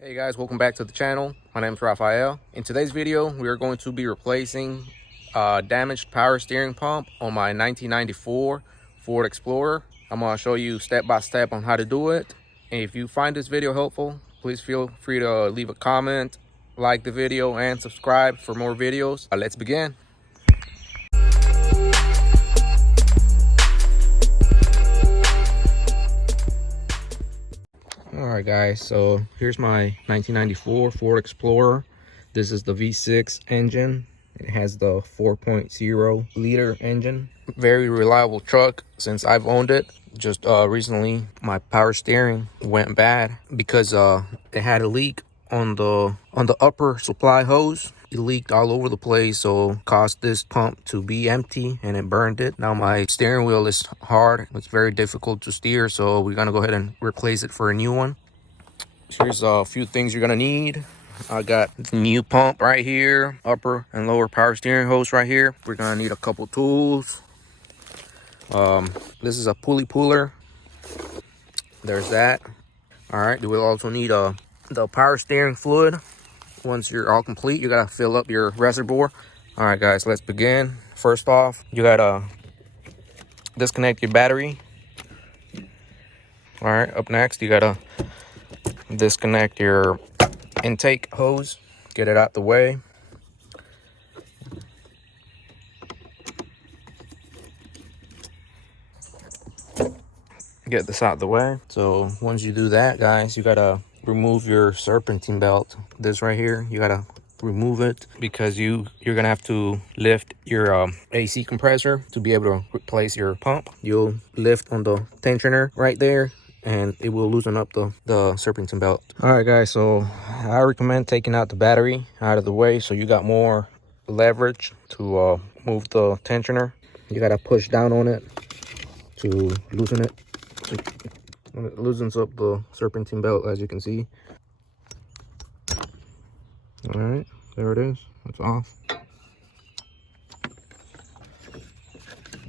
Hey guys, welcome back to the channel. My name is Rafael. In today's video, we are going to be replacing a damaged power steering pump on my 1994 Ford Explorer. I'm going to show you step by step on how to do it. And if you find this video helpful, please feel free to leave a comment, like the video, and subscribe for more videos. Let's begin. Alright guys, so here's my 1994 Ford Explorer. This is the V6 engine. It has the 4.0 liter engine. Very reliable truck since I've owned it. Just recently my power steering went bad because it had a leak on the upper supply hose. It leaked all over the place, so caused this pump to be empty and it burned it. Now my steering wheel is hard. It's very difficult to steer, so we're gonna go ahead and replace it for a new one. Here's a few things you're gonna need. I got the new pump right here, upper and lower power steering hose right here. We're gonna need a couple tools. This is a pulley puller. There's that. All right, we'll also need the power steering fluid. Once you're all complete, you gotta fill up your reservoir. All right guys, let's begin. First off, you gotta disconnect your battery. All right, up next, you gotta disconnect your intake hose. Get it out the way. Get this out the way. So once you do that, guys, you gotta remove your serpentine belt. This right here, you gotta remove it because you're gonna have to lift your AC compressor to be able to replace your pump. You'll lift on the tensioner right there and it will loosen up the serpentine belt. All right guys, so I recommend taking out the battery out of the way so you got more leverage to move the tensioner. You gotta push down on it to loosen it. It loosens up the serpentine belt, as you can see. All right, there it is. It's off.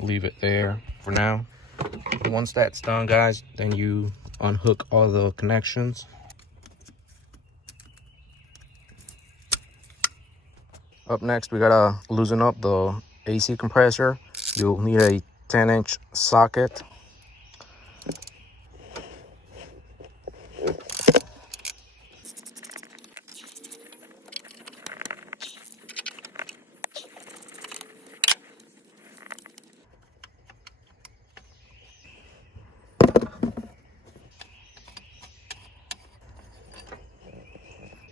Leave it there for now. Once that's done, guys, then you unhook all the connections. Up next, we gotta loosen up the AC compressor. You'll need a 10-inch socket.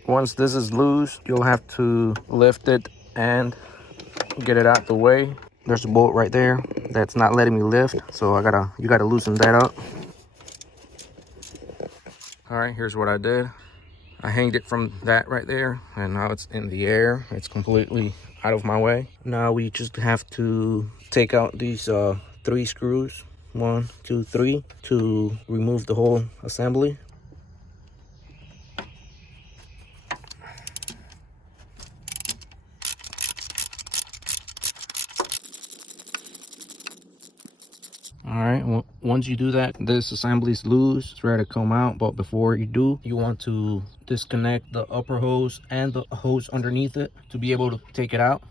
Once this is loose, you'll have to lift it and get it out the way. There's a bolt right there that's not letting me lift, so you gotta loosen that up. All right, here's what I did. I hanged it from that right there, and now it's in the air. It's completely out of my way. Now we just have to take out these 3 screws, 1, 2, 3, to remove the whole assembly. All right, once you do that, this assembly is loose. It's ready to come out, but before you do, you want to disconnect the upper hose and the hose underneath it to be able to take it out.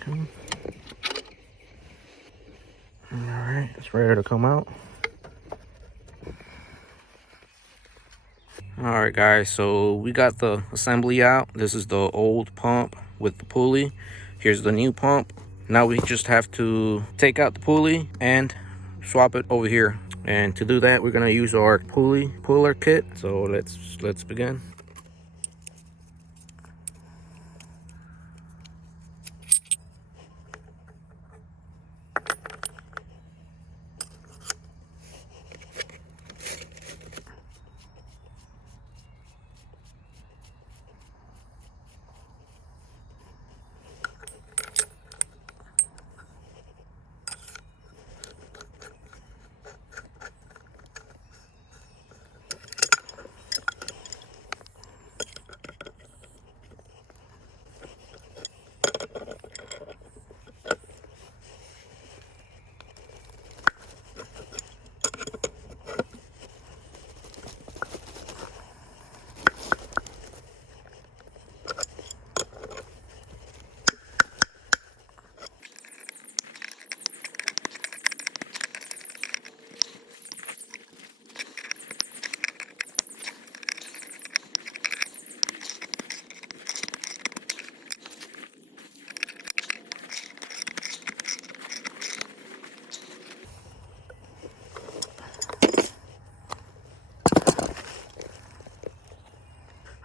Okay. All right, it's ready to come out. All right guys, so we got the assembly out. This is the old pump with the pulley. Here's the new pump. Now we just have to take out the pulley and swap it over here. And to do that, we're gonna use our pulley puller kit. So let's begin.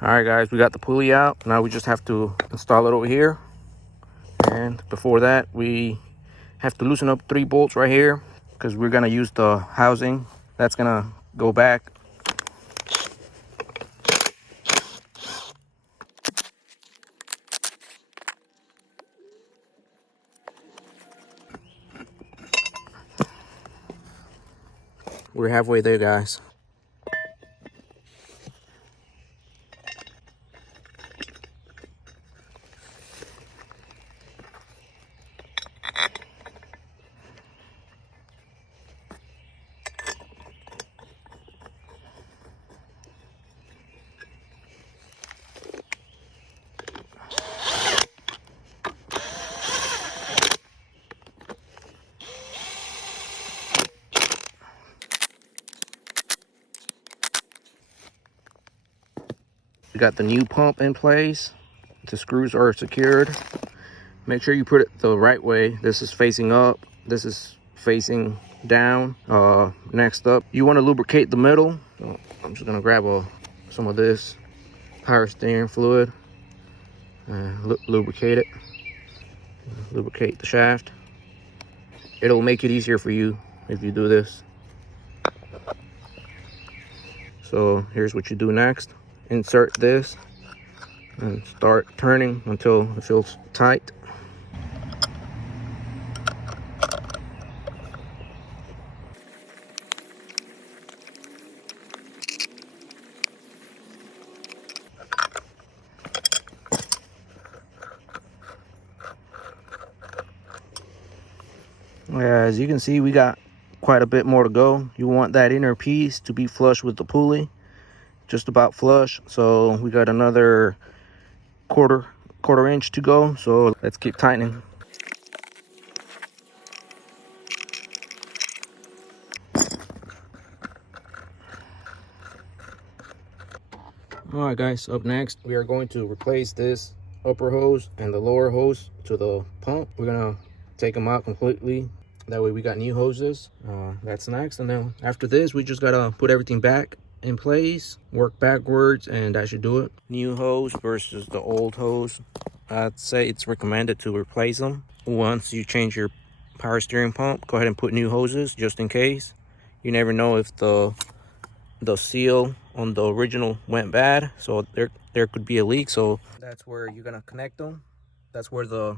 All right, guys, we got the pulley out. Now we just have to install it over here. And before that, we have to loosen up 3 bolts right here because we're gonna use the housing that's gonna go back. We're halfway there, guys. We got the new pump in place. The screws are secured. Make sure you put it the right way. This is facing up. This is facing down. Next up, you want to lubricate the middle. So I'm just gonna grab some of this power steering fluid and lubricate it. Lubricate the shaft. It'll make it easier for you if you do this. So here's what you do next. Insert this and start turning until it feels tight. As you can see, we got quite a bit more to go. You want that inner piece to be flush with the pulley, just about flush. So we got another quarter inch to go. So let's keep tightening. All right, guys, up next we are going to replace this upper hose and the lower hose to the pump. We're gonna take them out completely. That way we got new hoses. That's next. And then after this, we just gotta put everything back in place, work backwards, and that should do it. New hose versus the old hose. I'd say it's recommended to replace them. Once you change your power steering pump, go ahead and put new hoses just in case. You never know if the seal on the original went bad, so there could be a leak. So that's where you're gonna connect them. That's where the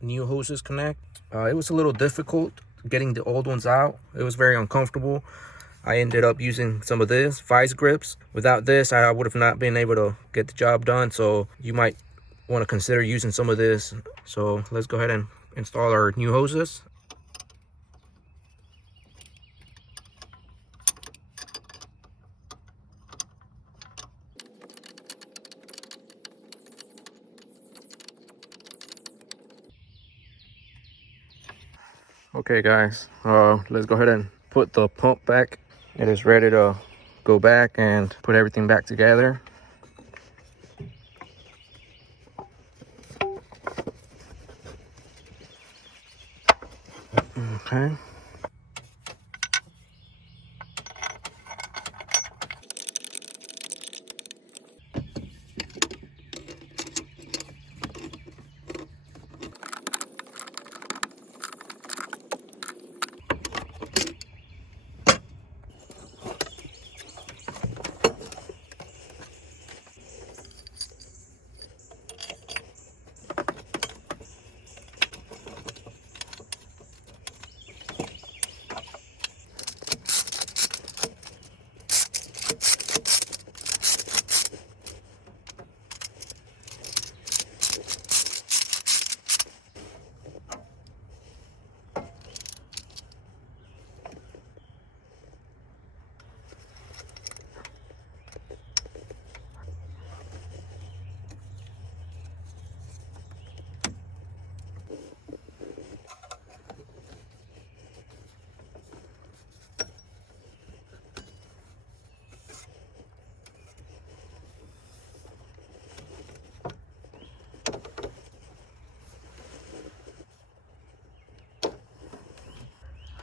new hoses connect. It was a little difficult getting the old ones out. It was very uncomfortable. I ended up using some of this vice grips. Without this, I would have not been able to get the job done. So you might want to consider using some of this. So let's go ahead and install our new hoses. Okay, guys, let's go ahead and put the pump back. It is ready to go back and put everything back together. Okay.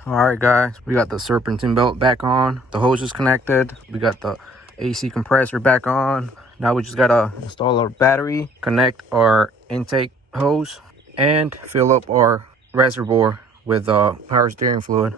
All right, guys, we got the serpentine belt back on. The hose is connected. We got the AC compressor back on. Now we just gotta install our battery, connect our intake hose, and fill up our reservoir with power steering fluid.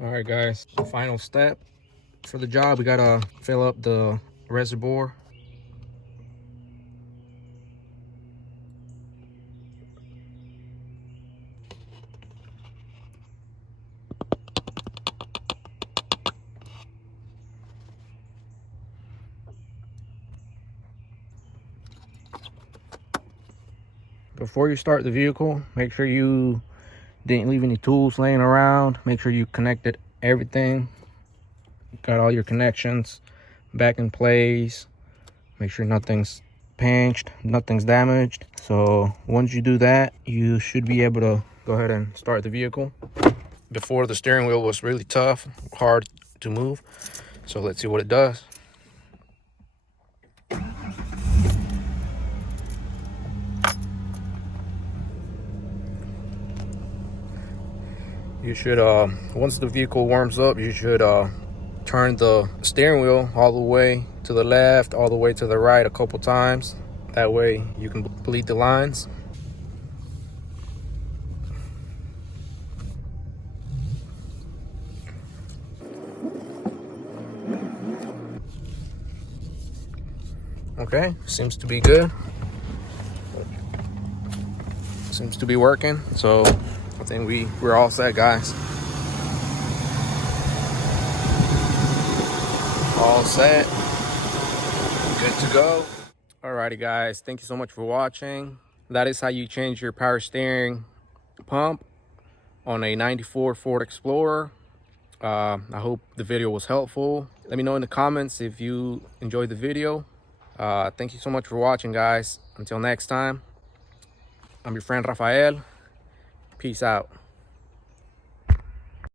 All right, guys, the final step for the job, we gotta fill up the reservoir. Before you start the vehicle, make sure you didn't leave any tools laying around. Make sure you connected everything, got all your connections back in place. Make sure nothing's pinched, nothing's damaged. So once you do that, you should be able to go ahead and start the vehicle. Before, the steering wheel was really tough, hard to move. So let's see what it does. You should, once the vehicle warms up, you should turn the steering wheel all the way to the left, all the way to the right a couple times. That way you can bleed the lines. Okay, seems to be good. Seems to be working. So I think we're all set, guys. All set. Good to go. Alrighty, guys. Thank you so much for watching. That is how you change your power steering pump on a 94 Ford Explorer. I hope the video was helpful. Let me know in the comments if you enjoyed the video. Thank you so much for watching, guys. Until next time, I'm your friend Rafael. Peace out.